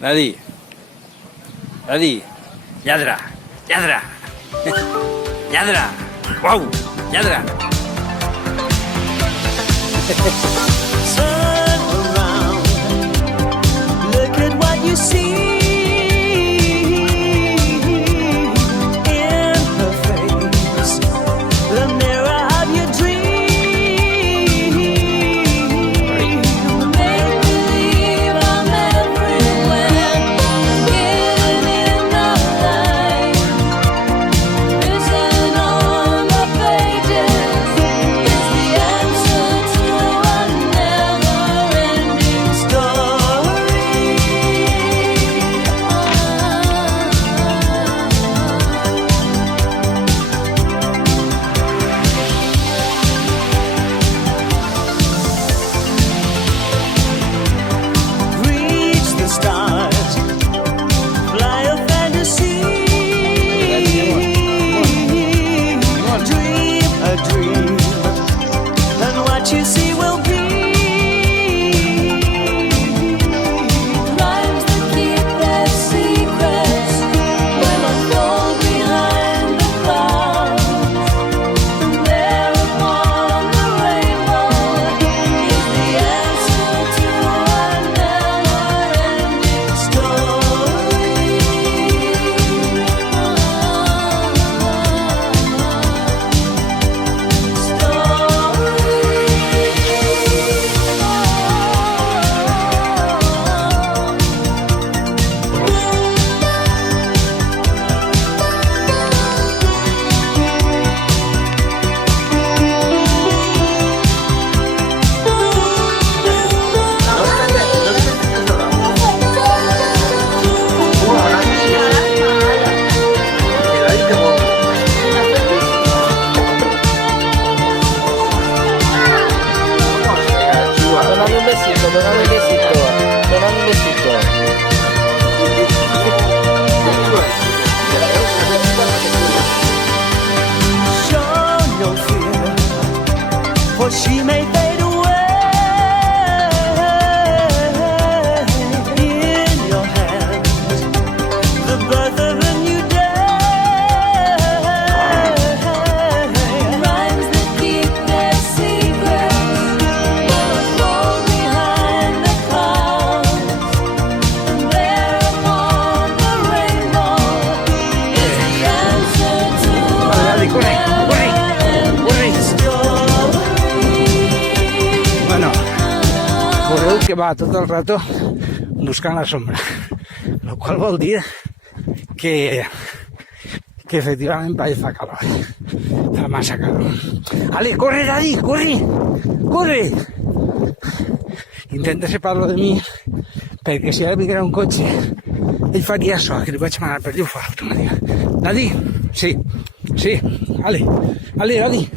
Daddy. Daddy. Lladra. Lladra. Lladra. Wow. Lladra. Turn around. Look at what you see. In her face. The mirror of your dream. Make believe I'm everywhere. Getting in the light. Written on the pages is the answer to a never-ending story. Reach the stars, fly a fantasy. Dream a dream, and what you see will be. Rhymes that keep their secrets will unfold behind the clouds. And there upon the rainbow is the answer to a never-ending Dóname un besito, dóname un besito, dóname un besito. Show no fear, for she may fade away. In your hands, the birth of a new day. Rhymes that keep their secrets will unfold behind the clouds. And there upon the rainbow is the answer to a never-ending story. Bueno, correu que va tot el rato buscant la sombra, lo qual vol dir que efectivament va fa calor, fa massa calor. Ale, corre, Daddy, corre, corre! Intenta separar-lo de mi, perquè si ara vinguera un cotxe, ell faria això, que li vaig manar per llur fora automàtica. Daddy, sí, sí, ale, ale, Daddy.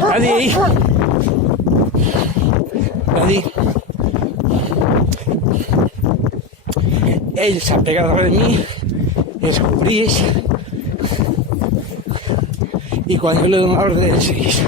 Daddy, Daddy. Ell s'apega darrere de mi, es cobreix, i quan jo li dono l'ordre, ell segueix.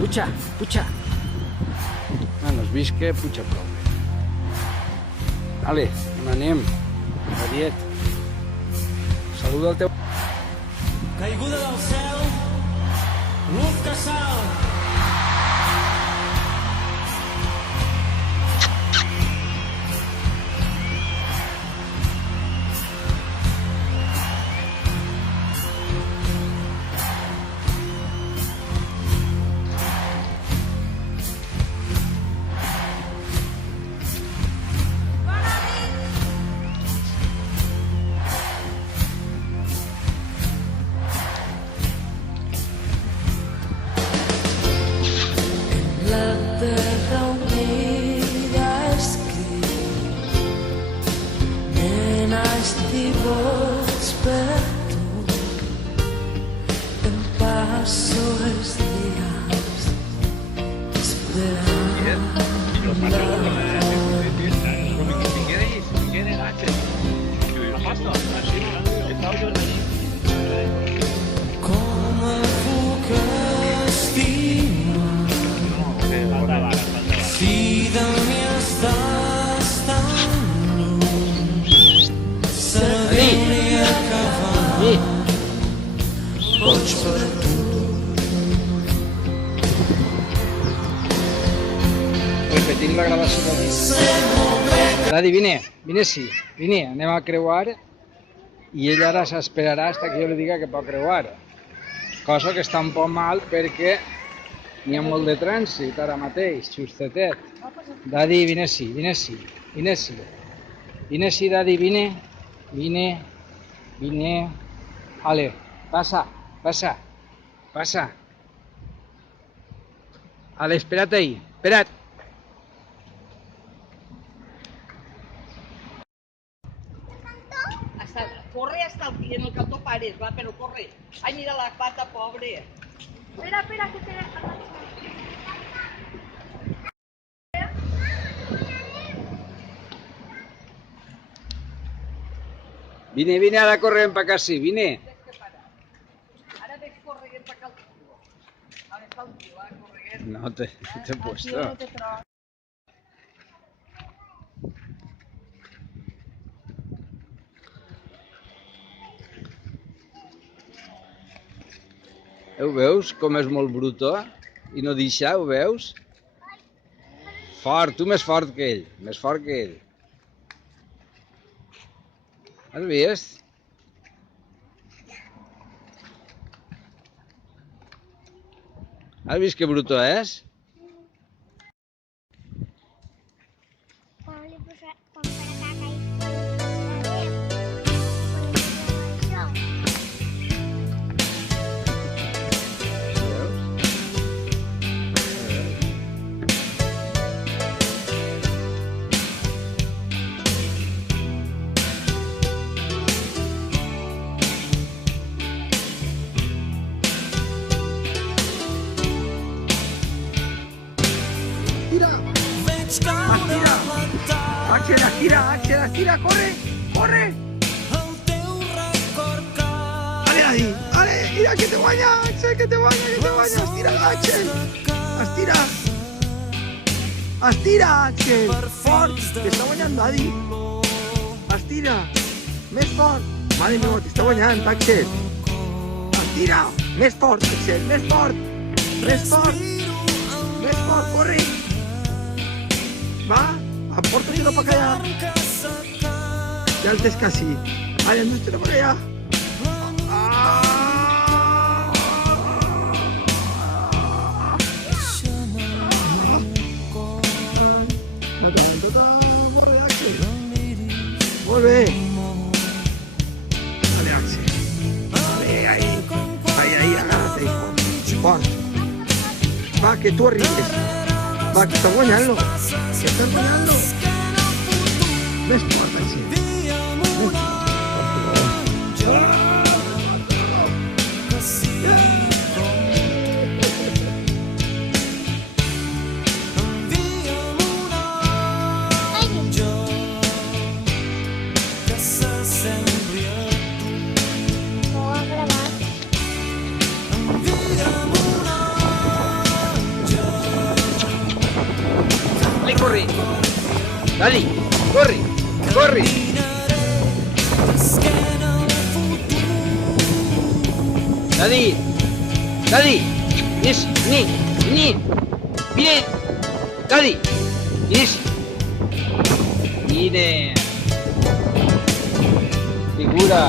Puja, puja. Bueno, has vist que puja prou. Ale, on anem? Adiet. Saluda al teu... Caiguda del cel, l'ús que sal. Los mató con la fiesta, es como que tenim la gravació de disc. Daddy, vine sí, vine, anem a creuar i ell ara s'esperarà fins que jo li diga que pot creuar. Cosa que està un poc mal perquè n'hi ha molt de trànsit ara mateix, justetet. Daddy, vine sí, vine sí, vine sí. Vine sí, Daddy, vine. Ale, pasa. Ale, espérate ahí, esperad. Corre hasta en el cantó pares, va, pero corre. Ay, mira la pata, pobre. Espera, que te deja agachar. Vine, ara correm para acá, sí, vine. Ahora ves corriendo para acá. Ahora está un tío, va corriendo. No te he puesto. No te trobo. Ho veus com és molt brutó i no deixa, ho veus? Fort, tu més fort que ell, més fort que ell. Has vist? Has vist que brutó és? Quan li posa, quan farà caca i això. Estira, corre. Ale, mira que te guanya, Axel, que te guanya. Estira, Axel. Estira, Axel. Fort, que està guanyant Daddy. Estira, més fort. Mare meva, t'està guanyant, Axel. Estira, més fort, Axel, més fort, corre. Va, emporta-te-lo per allà. Ja el tens quasi. Vale, endú-te-lo per allà. Molt bé. Vale, Axel. Vale, ahí, agárrate. Fort. Va, que tu arribes. Va, que estàs guanyant-lo. Més fort, Axel. Ho ha gravat. Dale, corre. Dale, corre. Daddy, yes, vine. Daddy, yes. Vine. Figura.